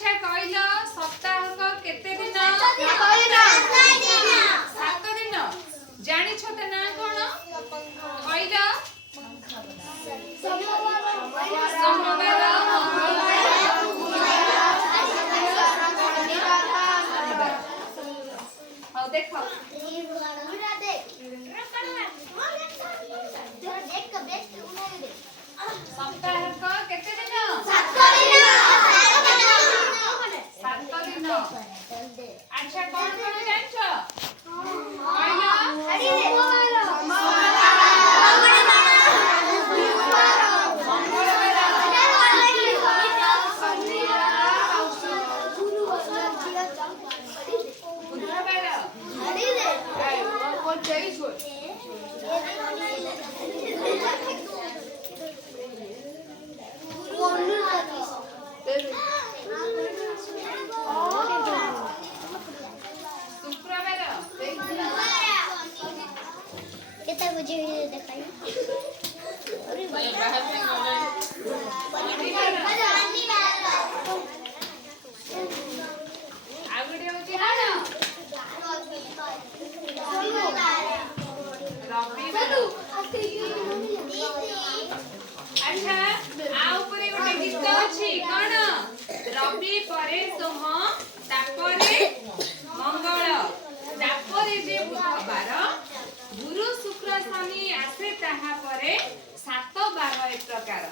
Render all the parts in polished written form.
अच्छा कहल सप्ताह केते दिन? 7 दिन। जानी छ त ना कोन कहल? सोमवार, हां देखो सप्ताह केते दिन? 7 दिन। अच्छा कौन कौन जानछ? अच्छा आ ऊपर गोटे गीत अछि कोन? रवि परे सोम तापरे मंगल तापरे जे बुधवार गुरु शुक्र शनि आसे ताहा परे 7 12 एक प्रकार।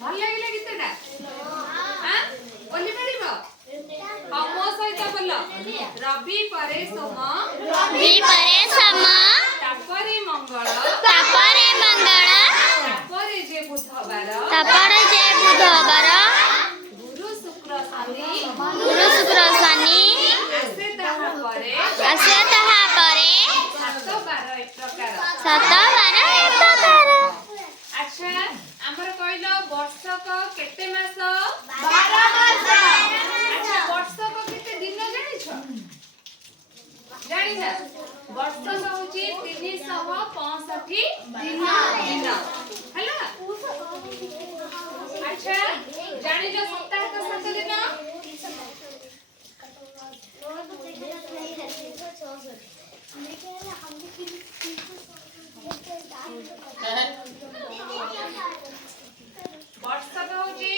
भल लागिला गीतटा? हां बोली परिबो? मो सहित बोल। रवि परे सोम तापरे मंगल तापरे जे बुधवार गुरु शुक्र शनि आसे ताहा परे 7 12 एक प्रकार। अच्छा हमर कहल वर्षक केते मास? 12 मास। अच्छा वर्षक केते दिन जानि छ? जानि ना वर्षक होची 365 दिन हला। अच्छा जानि जो सप्ताह का 7 दिन? वर्षक होची